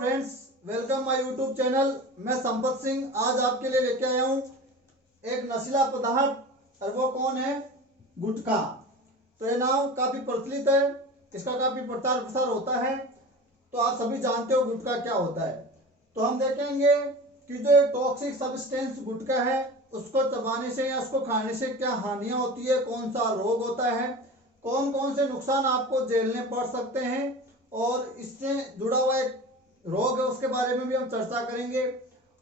Friends, welcome my YouTube channel. मैं संपत सिंह आज आपके लिए लेके आया हूँ एक नशीला पदार्थ, और वो कौन है? गुटखा। तो ये नाम काफी प्रचलित है, इसका काफी प्रचार प्रसार होता है। तो आप सभी जानते हो गुटखा क्या होता है। तो हम देखेंगे कि जो टॉक्सिक सब्सटेंस गुटखा है उसको चबाने से या उसको खाने से क्या हानियां होती है, कौन सा रोग होता है, कौन कौन से नुकसान आपको झेलने पड़ सकते हैं, और इससे जुड़ा हुआ एक रोग है उसके बारे में भी हम चर्चा करेंगे।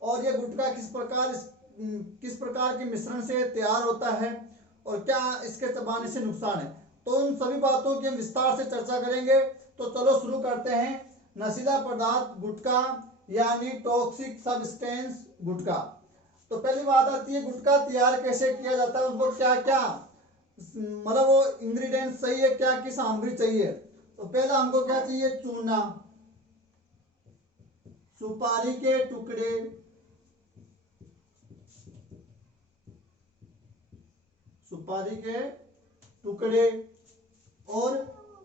और ये गुटखा किस प्रकार के मिश्रण से तैयार होता है और क्या इसके चबाने से नुकसान है, तो उन सभी बातों की हम विस्तार से चर्चा करेंगे। तो चलो शुरू करते हैं। नशीला पदार्थ गुटखा यानी टॉक्सिक सब्सटेंस गुटखा। तो पहली बात आती है गुटखा तैयार कैसे किया जाता है, उसको क्या क्या मतलब वो इंग्रेडिएंट्स चाहिए, क्या की सामग्री चाहिए। तो पहला हमको क्या चाहिए? चूना, सुपारी के टुकड़े, सुपारी के टुकड़े और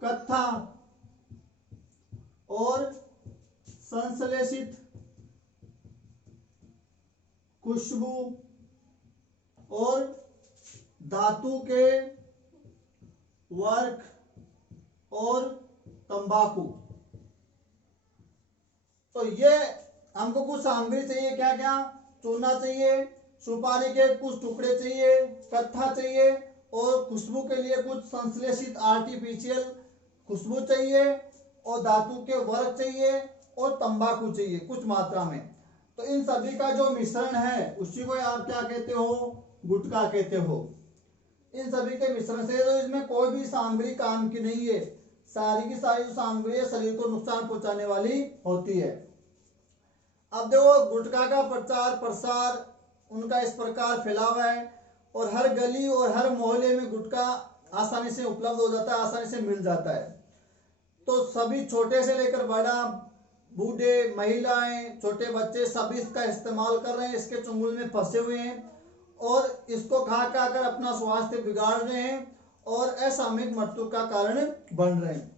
कत्था और संश्लेषित खुशबू और धातु के वर्क और तंबाकू। तो ये हमको कुछ सामग्री चाहिए। क्या क्या? चूना चाहिए, सुपारी के कुछ टुकड़े चाहिए, कत्था चाहिए और खुशबू के लिए कुछ संश्लेषित आर्टिफिशियल खुशबू चाहिए और धातु के वर्क चाहिए और तंबाकू चाहिए कुछ मात्रा में। तो इन सभी का जो मिश्रण है उसी को आप क्या कहते हो? गुटखा कहते हो। इन सभी के मिश्रण से तो इसमें कोई भी सामग्री काम की नहीं है, सारी की सारी जो सामग्री है शरीर को नुकसान पहुंचाने वाली होती है। अब देखो गुटखा का प्रचार प्रसार उनका इस प्रकार फैला हुआ है और हर गली और हर मोहल्ले में गुटखा आसानी से उपलब्ध हो जाता है, आसानी से मिल जाता है। तो सभी छोटे से लेकर बड़ा, बूढ़े, महिलाएं, छोटे बच्चे सभी इसका इस्तेमाल कर रहे हैं, इसके चंगुल में फंसे हुए हैं और इसको खा कर अपना स्वास्थ्य बिगाड़ रहे हैं और असामयिक मृत्यु का कारण बन रहे हैं।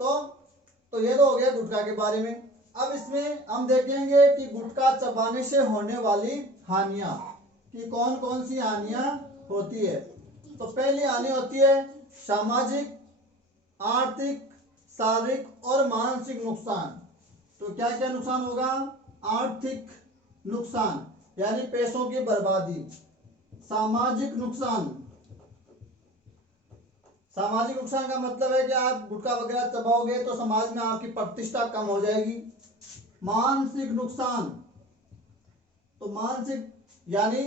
तो ये तो हो गया गुटखा के बारे में। अब इसमें हम देखेंगे कि गुटखा चबाने से होने वाली हानियां, कि कौन कौन सी हानियां होती है। तो पहली हानि होती है सामाजिक, आर्थिक, शारीरिक और मानसिक नुकसान। तो क्या क्या नुकसान होगा? आर्थिक नुकसान यानी पैसों की बर्बादी। सामाजिक नुकसान, सामाजिक नुकसान का मतलब है कि आप गुटखा वगैरह चबाओगे तो समाज में आपकी प्रतिष्ठा कम हो जाएगी। मानसिक नुकसान, तो मानसिक यानी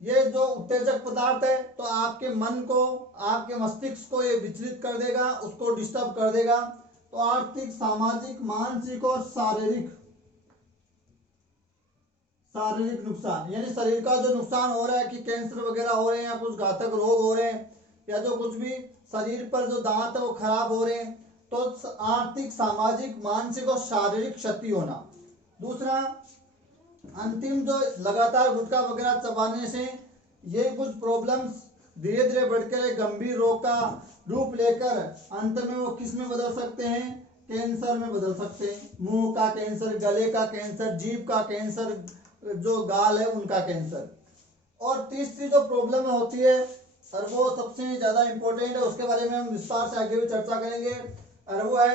ये जो उत्तेजक पदार्थ है तो आपके मन को, आपके मस्तिष्क को ये विचलित कर देगा, उसको डिस्टर्ब कर देगा। तो आर्थिक, सामाजिक, मानसिक और शारीरिक नुकसान यानी शरीर का जो नुकसान हो रहा है कि कैंसर वगैरह हो रहे हैं या कुछ घातक रोग हो रहे हैं या जो कुछ भी शरीर पर जो दांत है वो खराब हो रहे हैं, तो आर्थिक, सामाजिक, मानसिक और शारीरिक क्षति होना। दूसरा, अंतिम जो लगातार गुटखा वगैरह चबाने से ये कुछ प्रॉब्लम्स धीरे धीरे बढ़कर एक गंभीर रोग का रूप लेकर अंत में वो किस में बदल सकते हैं? कैंसर में बदल सकते हैं। मुंह का कैंसर, गले का कैंसर, जीभ का कैंसर, जो गाल है उनका कैंसर। और तीसरी जो प्रॉब्लम होती है और वो सबसे ज्यादा इंपॉर्टेंट है, उसके बारे में हम विस्तार से आगे भी चर्चा करेंगे, और वो है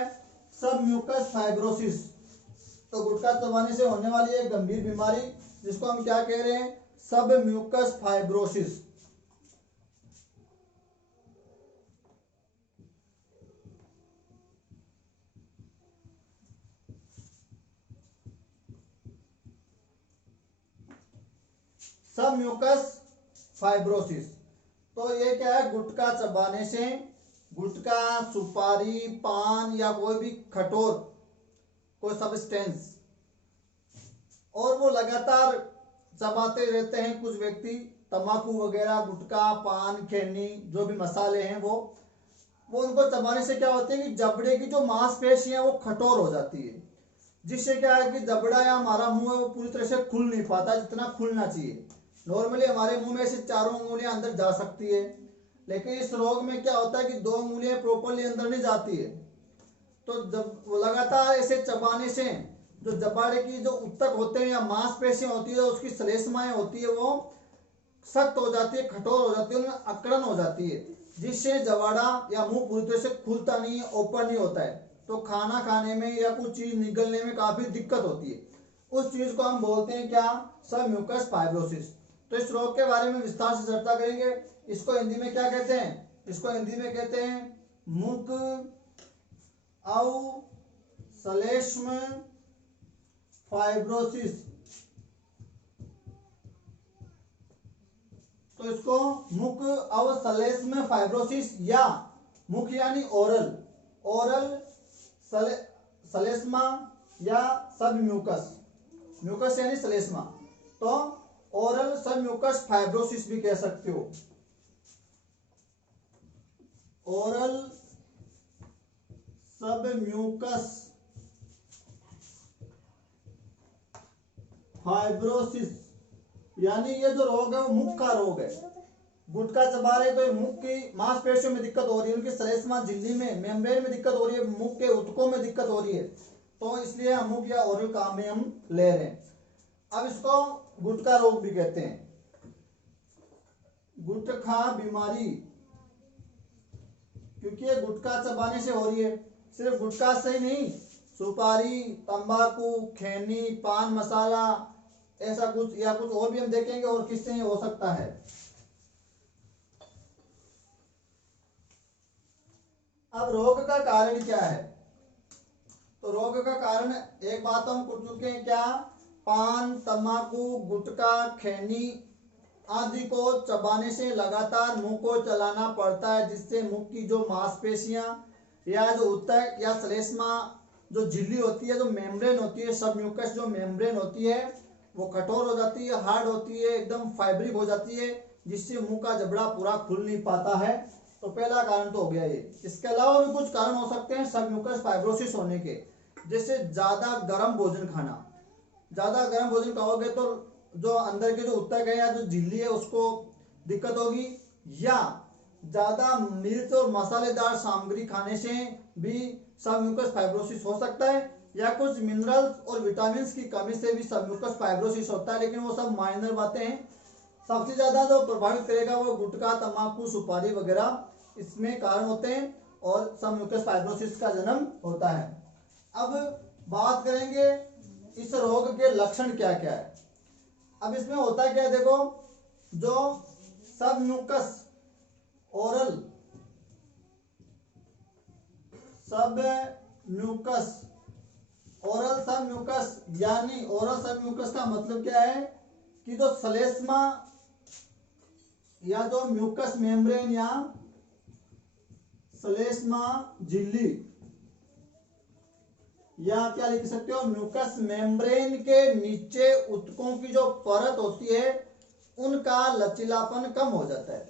सब म्यूकस फाइब्रोसिस। तो गुटखा चबाने से होने वाली एक गंभीर बीमारी जिसको हम क्या कह रहे हैं? सब म्यूकस फाइब्रोसिस। सब म्यूकस फाइब्रोसिस। तो ये क्या है? गुटखा चबाने से, गुटखा, सुपारी, पान या कोई भी कठोर कोई सब्सटेंस, और वो लगातार चबाते रहते हैं कुछ व्यक्ति, तंबाकू वगैरह, गुटखा, पान, खैनी, जो भी मसाले हैं वो उनको चबाने से क्या होता है कि जबड़े की जो मांसपेशियां वो कठोर हो जाती है, जिससे क्या है कि जबड़ा या हमारा मुंह है वो पूरी तरह से खुल नहीं पाता जितना खुलना चाहिए। नॉर्मली हमारे मुंह में से चारों उंगलियां अंदर जा सकती है, लेकिन इस रोग में क्या होता है कि दो उंगलियां प्रॉपरली अंदर नहीं जाती है। तो जब लगातार ऐसे चबाने से जो जबाड़े की जो उत्तक होते हैं या मांसपेशियां होती है, उसकी श्लेष्माएं होती है, वो सख्त हो जाती है, कठोर हो जाती है, उनमें अकड़न हो जाती है, जिससे जबाड़ा या मुंह पूरी तरह से खुलता नहीं है, ओपन नहीं होता है। तो खाना खाने में या कुछ चीज निगलने में काफी दिक्कत होती है। उस चीज को हम बोलते हैं क्या? Submucous fibrosis. तो इस रोग के बारे में विस्तार से चर्चा करेंगे। इसको हिंदी में क्या कहते हैं? इसको हिंदी में कहते हैं मुख और श्लेष्म फाइब्रोसिस। तो इसको मुख और श्लेष्म फाइब्रोसिस या मुख यानी ओरल श्लेष्मा या सबम्यूकस, म्यूकस यानी श्लेष्मा, तो ओरल सबम्यूकस फाइब्रोसिस भी कह सकते हो। ओरल सबम्यूकस फाइब्रोसिस, यानी ये जो रोग है वो मुख का रोग है। गुटखा चबा रहे तो मुख की मांसपेशियों में दिक्कत हो रही है, उनकी श्लेष्मा झिल्ली में मेम्ब्रेन में दिक्कत हो रही है, मुख के ऊतकों में दिक्कत हो रही है, तो इसलिए हम मुख या ओरल काम में हम ले रहे हैं। अब इसको गुटखा रोग भी कहते हैं, गुटखा बीमारी, क्योंकि ये गुटखा चबाने से हो रही है। सिर्फ गुटखा से ही नहीं, सुपारी, तंबाकू, खैनी, पान मसाला, ऐसा कुछ या कुछ और भी हम देखेंगे और किससे हो सकता है। अब रोग का कारण क्या है? तो रोग का कारण एक बात हम कर चुके हैं, क्या? पान, तंबाकू, गुटखा, खैनी आदि को चबाने से लगातार मुंह को चलाना पड़ता है, जिससे मुंह की जो मांसपेशियां या जो ऊतक या श्लेष्मा जो झिल्ली होती है, जो मेम्ब्रेन होती है, सबम्यूकस जो मेम्ब्रेन होती है, वो कठोर हो जाती है, हार्ड होती है, एकदम फाइब्रिक हो जाती है, जिससे मुंह का जबड़ा पूरा खुल नहीं पाता है। तो पहला कारण तो हो गया ये। इसके अलावा भी कुछ कारण हो सकते हैं सबम्यूकस फाइब्रोसिस होने के, जैसे ज्यादा गर्म भोजन खाना। ज्यादा गर्म भोजन खाओगे तो जो अंदर के जो ऊतक है या जो झिल्ली है उसको दिक्कत होगी, या ज्यादा मिर्च और मसालेदार सामग्री खाने से भी सबम्यूकस फाइब्रोसिस हो सकता है, या कुछ मिनरल्स और विटामिन की कमी से भी सबम्यूकस फाइब्रोसिस होता है, लेकिन वो सब माइनर बातें हैं। सबसे ज्यादा जो प्रभावित करेगा वो गुटखा, तंबाकू, सुपारी वगैरह इसमें कारण होते हैं और सबम्यूकस फाइब्रोसिस का जन्म होता है। अब बात करेंगे इस रोग के लक्षण क्या क्या है। अब इसमें होता क्या है, देखो, जो सबम्यूकस ओरल सबम्यूकस यानी ओरल सबम्यूकस का मतलब क्या है कि जो श्लेष्मा या जो म्यूकस मेम्ब्रेन या श्लेष्मा झिल्ली, या क्या लिख सकते हो, म्यूकस मेम्ब्रेन के नीचे ऊतकों की जो परत होती है उनका लचीलापन कम हो जाता है।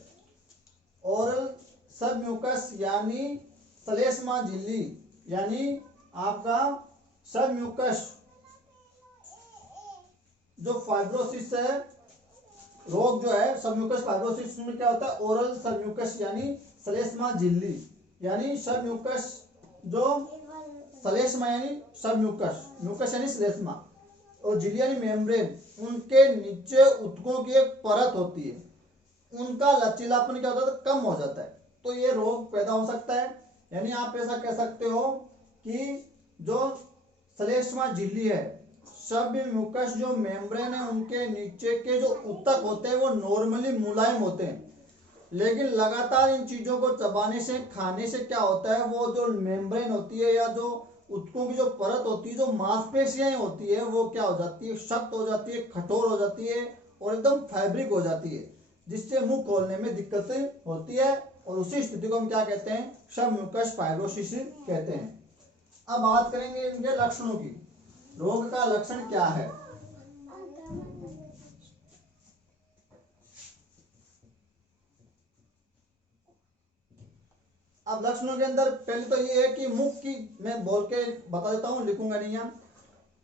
ओरल सबम्यूकस यानी श्लेष्मा झिल्ली यानी आपका सबम्यूकस जो फाइब्रोसिस है, रोग जो है सबम्यूकस फाइब्रोसिस में क्या होता है, ओरल सबम्यूकस यानी श्लेष्मा झिल्ली यानी सबम्यूकस जो श्लेष्मा यानी सबम्यूकस, म्यूकस यानी श्लेष्मा और झिल्ली यानी मेम्ब्रेन, उनके नीचे ऊतकों की एक परत होती है, उनका लचीलापन क्या होता है, कम हो जाता है, तो ये रोग पैदा हो सकता है। यानी आप ऐसा कह सकते हो कि जो श्लेष्मा झिल्ली है, सबम्यूकस जो मेम्ब्रेन है, उनके नीचे के जो ऊतक होते हैं वो नॉर्मली मुलायम होते हैं, लेकिन लगातार इन चीजों को चबाने से, खाने से क्या होता है, वो जो मेम्ब्रेन होती है या जो ऊतकों की जो परत होती है, जो मांसपेशियां होती है, वो क्या हो जाती है, सख्त हो जाती है, कठोर हो जाती है और एकदम फैब्रिक हो जाती है, जिससे मुंह खोलने में दिक्कत होती है, और उसी स्थिति को हम क्या कहते हैं, सबम्यूकस फाइब्रोसिस कहते हैं। अब बात करेंगे इनके लक्षणों की। रोग का लक्षण क्या है? अब लक्षणों के अंदर पहले तो ये है कि मुख की, मैं बोल के बता देता हूँ, लिखूंगा नहीं यहाँ।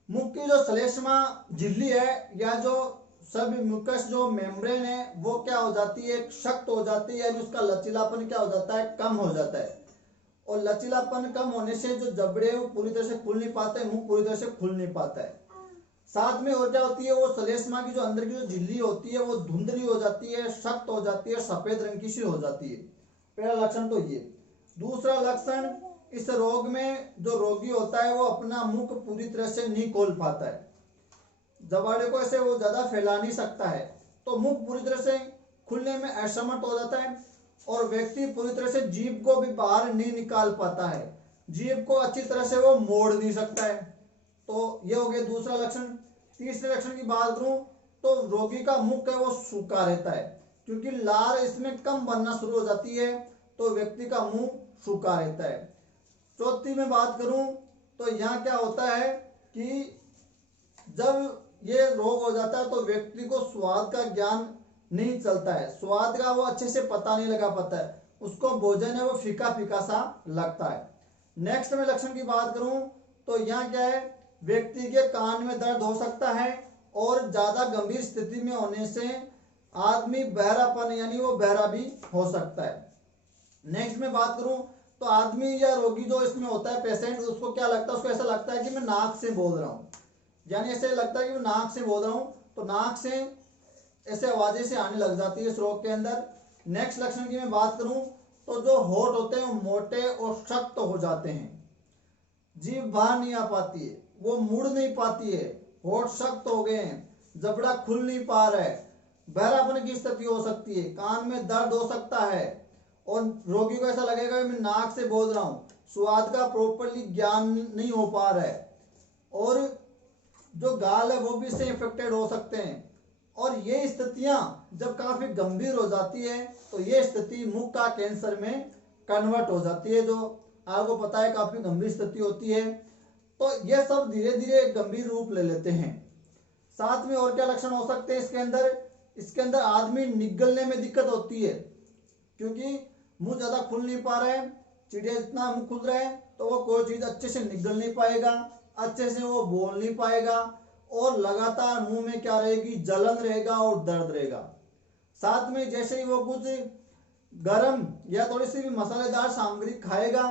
मुख की जो श्लेष्मा झिल्ली है या जो सबम्यूकस जो मेम्ब्रेन है वो क्या हो जाती है, सख्त हो जाती है, उसका लचीलापन क्या हो जाता है, कम हो जाता है। और लचीलापन कम होने से जो जबड़े वो पूरी तरह से खुल नहीं पाते, मुख पूरी तरह से खुल नहीं पाता है। साथ में और क्या होती है, वो श्लेष्मा की जो अंदर की जो झिल्ली होती है वो धुंधली हो जाती है, सख्त हो जाती है, सफेद रंग की सी हो जाती है। पहला लक्षण तो ये। दूसरा लक्षण, इस रोग में जो रोगी होता है वो अपना मुख पूरी तरह से नहीं खोल पाता है, जबाड़े को ऐसे वो ज्यादा फैला नहीं सकता है, तो मुख पूरी तरह से खुलने में असमर्थ हो जाता है और व्यक्ति पूरी तरह से जीभ को भी बाहर नहीं निकाल पाता है, जीभ को अच्छी तरह से वो मोड़ नहीं सकता है। तो ये हो गया दूसरा लक्षण। तीसरे लक्षण की बात करूं तो रोगी का मुख है वो सूखा रहता है, क्योंकि लार इसमें कम बनना शुरू हो जाती है, तो व्यक्ति का मुंह सूखा रहता है। चौथी में बात करूं तो यहाँ क्या होता है कि जब ये रोग हो जाता है तो व्यक्ति को स्वाद का ज्ञान नहीं चलता है, स्वाद का वो अच्छे से पता नहीं लगा पाता है, उसको भोजन है वो फीका फीका सा लगता है। नेक्स्ट में लक्षण की बात करूं तो यहाँ क्या है, व्यक्ति के कान में दर्द हो सकता है और ज्यादा गंभीर स्थिति में होने से आदमी बहरापन यानी वो बहरा भी हो सकता है। नेक्स्ट में बात करूं तो आदमी या रोगी जो इसमें होता है पेशेंट, उसको क्या लगता है, उसको ऐसा लगता है कि मैं नाक से बोल रहा हूँ, यानी ऐसे लगता है कि मैं नाक से बोल रहा हूँ, तो नाक से ऐसे आवाजें से आने लग जाती है इस रोग के अंदर। नेक्स्ट लक्षण की मैं बात करूं तो जो होंठ होते हैं वो मोटे और सख्त हो जाते हैं, जीभ बाहर नहीं आ पाती है, वो मुड़ नहीं पाती है, होंठ सख्त हो गए हैं, जबड़ा खुल नहीं पा रहा है, बहरापन की स्थिति हो सकती है, कान में दर्द हो सकता है और रोगी को ऐसा लगेगा कि मैं नाक से बोल रहा हूँ, स्वाद का प्रॉपरली ज्ञान नहीं हो पा रहा है और जो गाल है वो भी इससे इफेक्टेड हो सकते हैं। और ये स्थितियां जब काफी गंभीर हो जाती है तो ये स्थिति मुख का कैंसर में कन्वर्ट हो जाती है, जो आपको पता है काफी गंभीर स्थिति होती है। तो ये सब धीरे धीरे गंभीर रूप ले लेते हैं। साथ में और क्या लक्षण हो सकते हैं इसके अंदर आदमी निगलने में दिक्कत होती है, क्योंकि मुंह ज्यादा खुल नहीं पा रहा है, चिड़िया जितना मुंह खुल रहा है तो वो कोई चीज अच्छे से निगल नहीं पाएगा, अच्छे से वो बोल नहीं पाएगा और लगातार मुंह में क्या रहेगी, जलन रहेगा और दर्द रहेगा। साथ में जैसे ही वो कुछ गरम या थोड़ी सी भी मसालेदार सामग्री खाएगा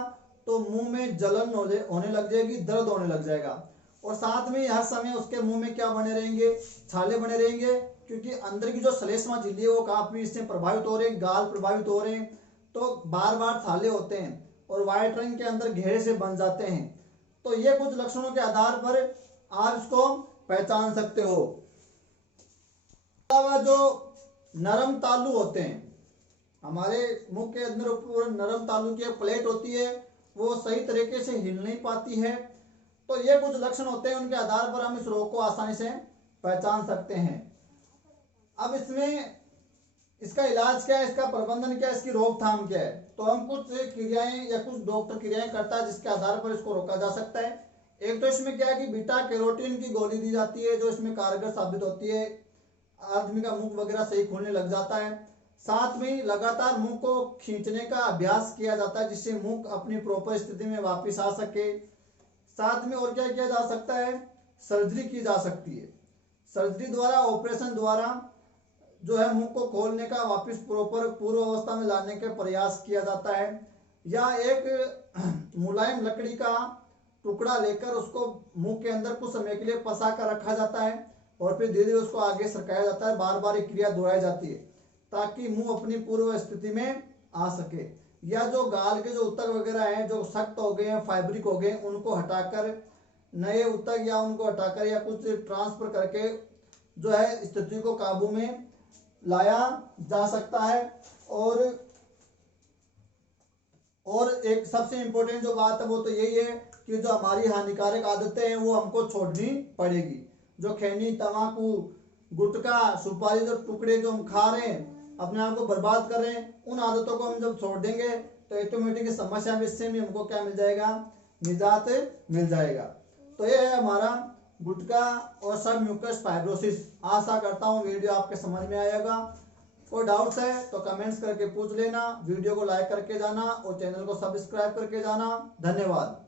तो मुंह में जलन होने लग जाएगी, दर्द होने लग जाएगा। और साथ में हर समय उसके मुंह में क्या बने रहेंगे, छाले बने रहेंगे, क्योंकि अंदर की जो श्लेष्मा झिल्ली है वो काफी इससे प्रभावित हो रहे हैं, गाल प्रभावित हो रहे हैं, तो बार बार छाले होते हैं और व्हाइट रंग के अंदर घेरे से बन जाते हैं। तो ये कुछ लक्षणों के आधार पर आप इसको पहचान सकते हो। अलावा जो नरम तालु होते हैं, हमारे मुंह के अंदर ऊपर नरम तालु की प्लेट होती है, वो सही तरीके से हिल नहीं पाती है, तो ये कुछ लक्षण होते हैं, उनके आधार पर हम इस रोग को आसानी से पहचान सकते हैं। अब इसमें इसका इलाज क्या है, इसका प्रबंधन क्या है, इसकी रोकथाम क्या है, तो हम कुछ क्रियाएं या कुछ डॉक्टर क्रियाएं करता है जिसके आधार पर इसको रोका जा सकता है। एक तो इसमें क्या है कि बीटा कैरोटीन की गोली दी जाती है जो इसमें कारगर साबित होती है, आदमी का मुंह वगैरह सही खुलने लग जाता है। साथ में लगातार मुंह को खींचने का अभ्यास किया जाता है जिससे मुंह अपनी प्रॉपर स्थिति में वापस आ सके। साथ में और क्या किया जा सकता है, सर्जरी की जा सकती है, सर्जरी द्वारा, ऑपरेशन द्वारा जो है मुंह को खोलने का वापस प्रॉपर पूर्व अवस्था में लाने का प्रयास किया जाता है, या एक मुलायम लकड़ी का टुकड़ा लेकर उसको मुंह के अंदर कुछ समय के लिए फंसा कर रखा जाता है और फिर धीरे धीरे उसको आगे सरकाया जाता है, बार बार एक क्रिया दोहराई जाती है ताकि मुंह अपनी पूर्व स्थिति में आ सके। या जो गाल के जो उत्तक वगैरह हैं जो सख्त हो गए हैं, फाइब्रिक हो गए, उनको हटाकर नए उत्तक या उनको हटाकर या कुछ ट्रांसफर करके जो है स्थिति को काबू में लाया जा सकता है। और एक सबसे इंपॉर्टेंट जो बात है वो तो यही है कि जो हमारी हानिकारक आदतें हैं वो हमको छोड़नी पड़ेगी। जो खैनी, तंबाकू, गुटखा, सुपारी जो टुकड़े जो हम खा रहे हैं, अपने आप को बर्बाद कर रहे हैं, उन आदतों को हम जब छोड़ देंगे तो ऑटोमेटिक समस्या में इससे भी हमको क्या मिल जाएगा, निजात मिल जाएगा। तो ये है हमारा गुटखा और सब म्यूकस फाइब्रोसिस। आशा करता हूँ वीडियो आपके समझ में आएगा। कोई डाउट्स है तो कमेंट्स करके पूछ लेना, वीडियो को लाइक करके जाना और चैनल को सब्सक्राइब करके जाना। धन्यवाद।